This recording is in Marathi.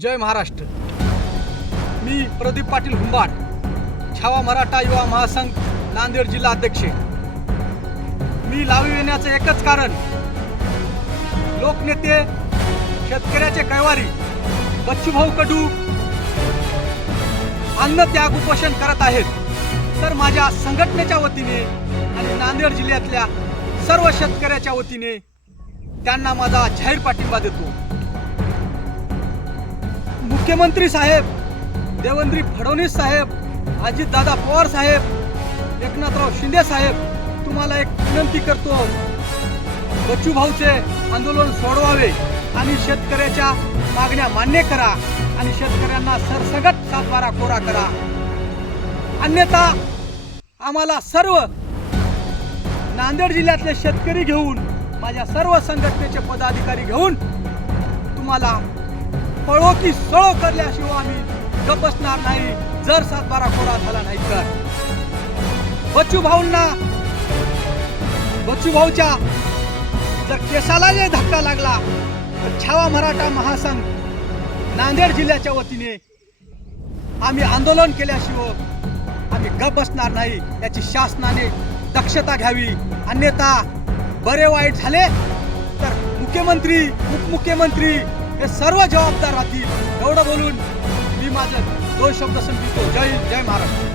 जय महाराष्ट्र। मी प्रदीप पाटील हुंबाड, छावा मराठा युवा महासंघ नांदेड जिल्हा अध्यक्ष। मी लावी येण्याचं एकच कारण, लोकनेते शेतकऱ्याचे कैवारी बच्चूभाऊ कडू अन्न त्याग उपोषण करत आहेत। तर माझ्या संघटनेच्या वतीने आणि नांदेड जिल्ह्यातल्या सर्व शेतकऱ्याच्या वतीने त्यांना माझा जाहीर पाठिंबा देतो। मुख्यमंत्री साहेब देवेंद्र फडणवीस साहेब, अजितदादा पवार साहेब, एकनाथराव शिंदे साहेब, तुम्हाला एक विनंती करतो, बच्चूभाऊचे आंदोलन सोडवावे आणि शेतकऱ्याच्या मागण्या मान्य करा आणि शेतकऱ्यांना सरसकट सातबारा कोरा करा। अन्यथा आम्हाला सर्व नांदेड जिल्ह्यातले शेतकरी घेऊन, माझ्या सर्व संघटनेचे पदाधिकारी घेऊन तुम्हाला पळो की सळो करल्याशिवाय आम्ही गप्प बसणार नाही, जर सातबारा कोरा झाला नाही तर। बच्चूभाऊच्या जर केसाला जर धक्का लागला तर छावा मराठा महासंघ नांदेड जिल्ह्याच्या वतीने आम्ही आंदोलन केल्याशिवाय आम्ही गप्प बसणार नाही, याची शासनाने दक्षता घ्यावी। अन्यथा बरे वाईट झाले तर मुख्यमंत्री उपमुख्यमंत्री हे सर्व जबाबदार राहतील। एवढं बोलून मी माझे 2 शब्द संपवितो। जय हिंद, जय महाराष्ट्र।